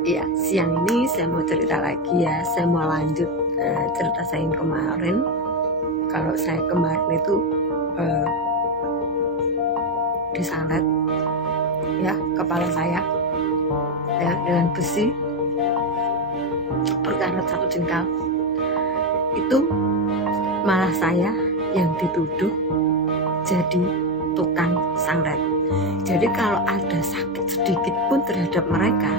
Iya, siang ini saya mau cerita lagi ya. Saya mau lanjut cerita saya yang kemarin. Kalau saya kemarin itu eh, disantet ya kepala saya ya dengan besi berkarat 1 jengkal. Itu malah saya yang dituduh jadi tukang santet. Jadi kalau ada sakit sedikit pun terhadap mereka,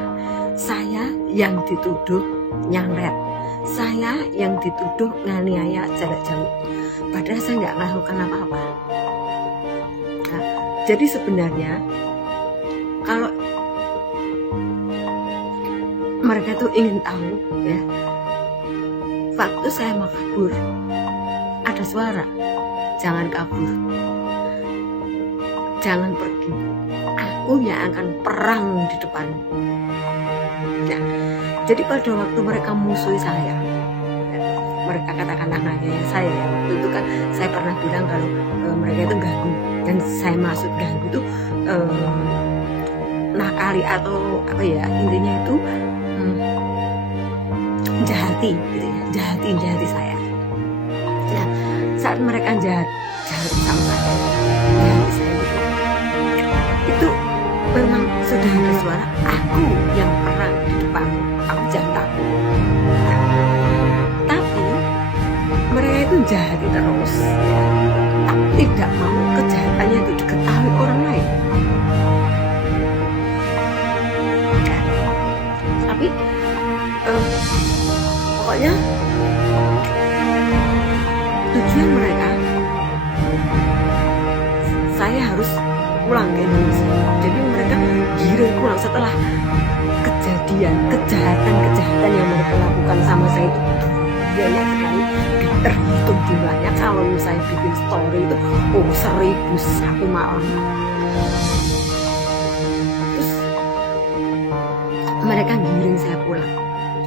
saya yang dituduh nyantet, saya yang dituduh nganiaya jarak jauh, padahal saya nggak melakukan apa-apa. Nah, jadi sebenarnya kalau mereka tuh ingin tahu ya, waktu saya mau kabur ada suara, jangan kabur, jangan pergi, aku yang akan perang di depanmu. Nah, jadi pada waktu mereka musuhi saya, mereka katakanlah nanya saya ya, waktu itu kan saya pernah bilang kalau mereka itu ganggu, dan saya maksud ganggu itu nakali atau apa ya, intinya itu jahati gitu ya, jahati saya. Nah, saat mereka jahat sama saya, jahati saya itu memang sudah ada suara, aku yang perang di depan, aku jangan takut. Tapi mereka itu jahati terus, tidak mau kejahatannya itu diketahui orang lain. Tapi pokoknya tujuan mereka saya harus pulang ke Indonesia. Jadi mereka giring pulang setelah kejahatan yang mereka lakukan sama saya itu banyak sekali, terhitung jumlahnya. Kalau misalnya bikin story itu 1.000 malam. Terus mereka giring saya pulang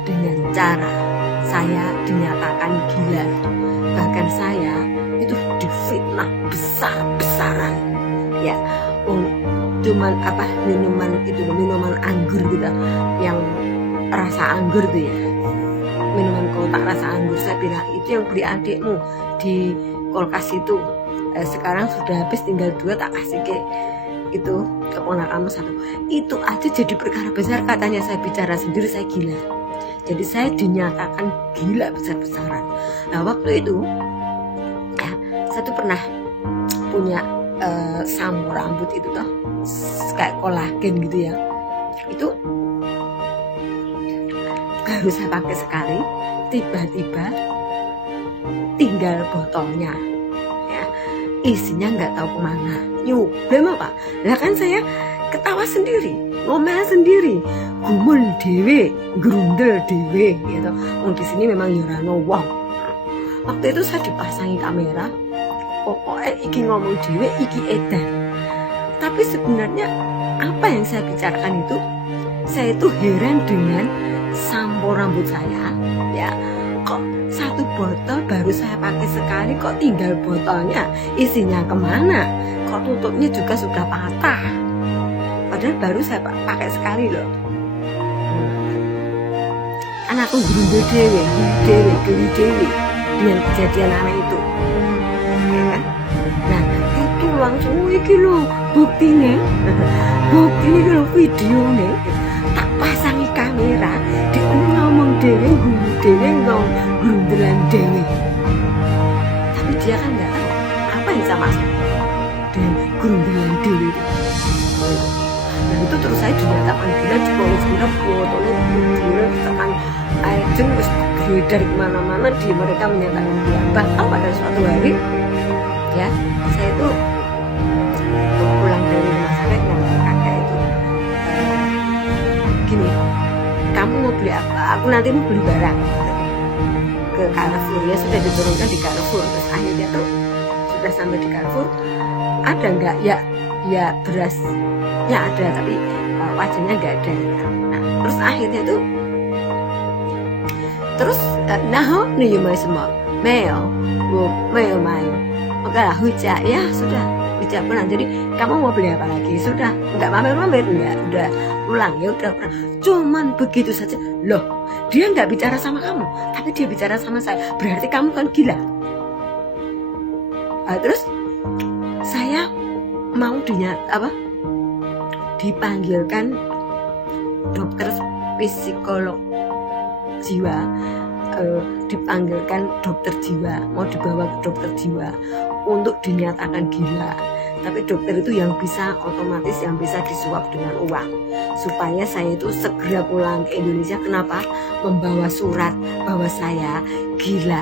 dengan cara saya dinyatakan gila, bahkan saya itu difitnah besar-besaran ya. Cuman apa, minuman anggur gitu, yang rasa anggur tuh ya, minuman kotak rasa anggur. Saya bilang itu yang beli adikmu di kulkas itu, sekarang sudah habis, tinggal 2, tak kasih ke itu keponakanmu 1. Itu aja jadi perkara besar, katanya saya bicara sendiri, saya gila. Jadi saya dinyatakan gila besar-besaran. Nah waktu itu ya, saya tuh pernah punya sampo rambut itu toh, kayak kolagen gitu ya. Itu baru saya pakai sekali, tiba-tiba tinggal botolnya ya, isinya nggak tahu kemana. Nyublem apa? Lah kan saya ketawa sendiri, ngomel sendiri, gumun dewe, grundel dewe gitu. Di sini memang yorano wong. Waktu itu saya dipasangi kamera, pokoknya iki ngomong dewe, iki edan. Tapi sebenarnya apa yang saya bicarakan itu, saya itu heran dengan sampo rambut saya ya. Kok 1 botol baru saya pakai sekali, kok tinggal botolnya, isinya kemana, kok tutupnya juga sudah patah, padahal baru saya pakai sekali loh. Kan aku geli dewe dengan kejadian aneh itu ya kan? Nah itu langsung iki loh buktinya kalau video nih, tak pasangi kamera, dia ngomong dewe, ngomong grundelan dewe. Tapi dia kan nggak tahu apa yang saya maksud dengan grundelan dewe itu. Dan itu terus saya dinyatakan gila, dipolos-polos fotonya, video tekan agent terus beredar kemana-mana, di mereka menyatakan gila. Bahkan pada suatu hari ya, saya itu pulang dari rumah sakit yang kakak itu gini, kamu mau beli apa? Aku nanti mau beli barang ke Carrefour. Ya sudah diturunkan di Carrefour. Terus akhirnya tuh sudah sampai di Carrefour, ada nggak ya berasnya ada, tapi wajannya nggak ada. Nah, terus akhirnya tuh nah nih semua mail main oke lah, hujah ya sudah tidak pernah. Jadi kamu mau beli apa lagi? Sudah, nggak mampir-mampir, enggak, udah pulang, ya udah pulang. Cuman begitu saja. Loh, dia nggak bicara sama kamu, tapi dia bicara sama saya. Berarti kamu kan gila. Terus saya mau dipanggilkan dokter psikolog jiwa, dipanggilkan dokter jiwa, mau dibawa ke dokter jiwa untuk dinyatakan gila. Tapi dokter itu yang bisa otomatis, yang bisa disuap dengan uang supaya saya itu segera pulang ke Indonesia. Kenapa? Membawa surat bahwa saya gila.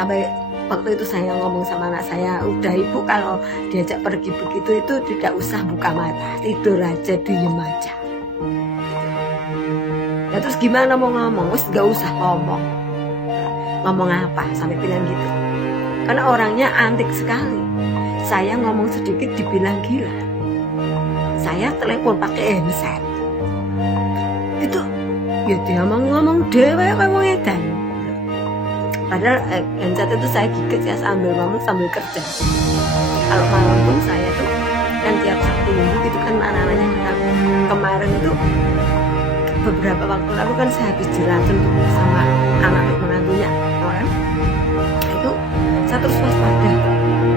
Sampai waktu itu saya ngomong sama anak saya, udah ibu kalau diajak pergi begitu itu tidak usah buka mata, tidur aja, diem aja. Ya terus gimana mau ngomong? Wes gak usah ngomong. Ngomong apa? Sampai bilang gitu. Karena orangnya antik sekali. Saya ngomong sedikit dibilang gila. Saya telepon pakai handset. Itu ya dia ngomong dewe ngomong edan. Padahal handset itu saya gigit, saya sambil ngomong sambil kerja. Kalau malam pun saya tuh kan tiap Sabtu Minggu gitu kan anak-anaknya datang. Kemarin itu beberapa waktu lalu kan saya habis diracun sama anak menantunya, kan? Itu saya terus waspada.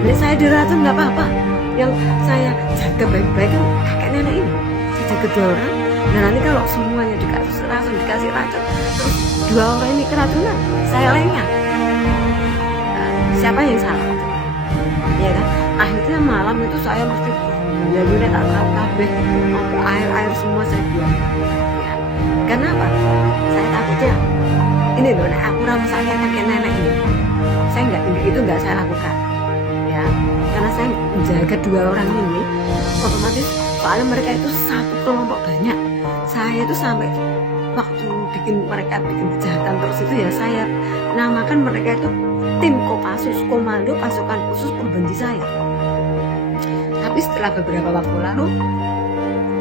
Jadi saya diracun nggak apa-apa. Yang saya jaga baik-baik kan kakek nenek ini. Saya jaga 2 orang. Nah nanti kalau semuanya dikasih racun, terus 2 orang ini keracunan, saya lengah. Siapa yang salah? Ya kan? Akhirnya malam itu saya mesti ya udah tak tahu kabeh, air semua saya buang. Ya. Kenapa? Saya takutnya ini loh, aku ramu saya kakek nenek ini. Saya nggak saya lakukan. Ya, karena saya menjaga 2 orang ini, otomatis soalnya mereka itu satu kelompok banyak. Saya itu sampai waktu mereka bikin kejahatan terus itu ya saya namakan mereka itu tim Kopassus, komando pasukan khusus pembenci saya. Tapi setelah beberapa waktu lalu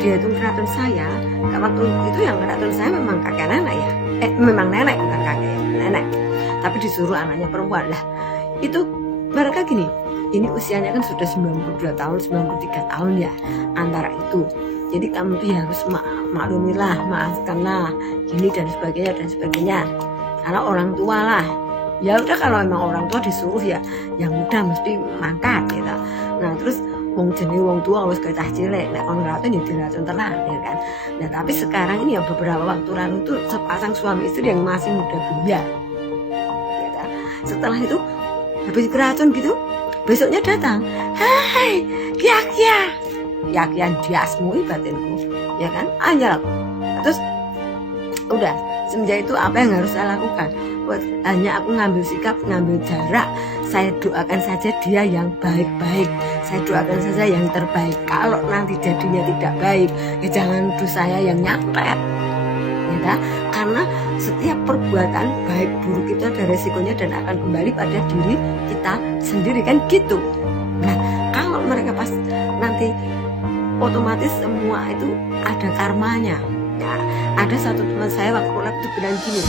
dia itu ngeracun saya. Waktu itu yang ngeracun saya memang kakek nenek ya, memang nenek bukan kakek nenek, tapi disuruh anaknya perempuan lah. Itu mereka gini, ini usianya kan sudah 92 tahun, 93 tahun ya antara itu. Jadi kamu tuh harus maklumilah, maafkanlah, gini dan sebagainya. Karena orang tua lah. Ya udah kalau emang orang tua disuruh ya, yang muda mesti mangkat gitu. Nah terus wong tua harus kecah cilik, nah orang racun ya diracun tenang ya kan. Nah tapi sekarang ini ya beberapa waktu lalu tuh sepasang suami istri yang masih muda belia. Gitu. Setelah itu habis keracun gitu, besoknya datang, hai kia yakian diasmu batinku, ya kan? Aja aku. Terus udah semenjak itu apa yang harus saya lakukan? Hanya aku ngambil sikap, ngambil jarak. Saya doakan saja dia yang baik-baik. Saya doakan saja yang terbaik. Kalau nanti jadinya tidak baik, ya jangan nuduh saya yang nyampet. Ya, karena setiap perbuatan baik buruk itu ada resikonya dan akan kembali pada diri kita sendiri kan gitu. Nah, kalau mereka pas nanti otomatis semua itu ada karmanya. Ya, ada satu teman saya waktu lab itu bilang gini,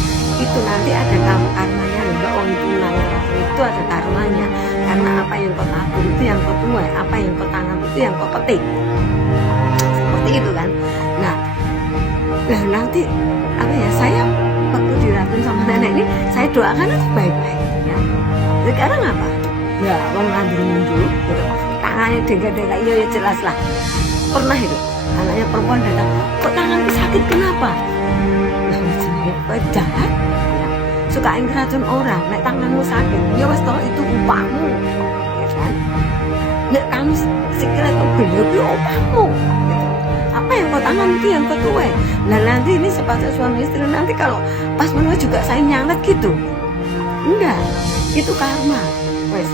itu nanti ada karmanya loh mbak, orang itu itu ada karmanya. Karena apa yang kau tabur itu yang kau tuai, apa yang kau tanam itu yang kau petik. Seperti itu kan. Nah nanti apa ya, saya waktu diracun sama nenek ini saya doakan itu baik-baik ya. Sekarang apa? Ya orang ngandelin dulu gitu. Tangannya dengka-dengka, iya ya jelas lah. Pernah itu anaknya perempuan datang, kok tanganku sakit kenapa? Lah jenenge jahat ya. Suka ngeracun orang, nek tanganmu sakit ya wes toh itu upahmu ya kan. Nek kamu sekira itu beliau itu upahmu gitu. Apa yang kau tangan itu yang kau tuai. Nah nanti ini sepasang suami istri nanti kalau pas menua juga saya nyantet gitu, enggak, itu karma. Wes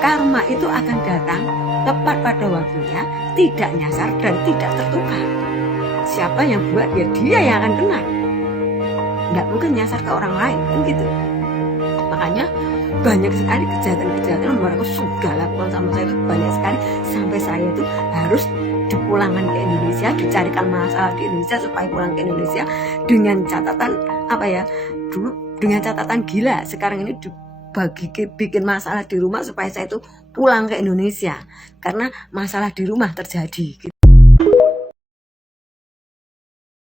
karma itu akan datang tepat pada waktunya, tidak nyasar dan tidak tertukar. Siapa yang buat ya dia yang akan kena. Nggak mungkin nyasar ke orang lain kan gitu. Makanya banyak sekali kejahatan-kejahatan yang mereka sudah lakukan sama saya itu banyak sekali, sampai saya itu harus dipulangkan ke Indonesia, dicarikan masalah di Indonesia supaya pulang ke Indonesia dengan catatan apa ya, dulu dengan catatan gila, sekarang ini bikin masalah di rumah supaya saya itu pulang ke Indonesia karena masalah di rumah terjadi.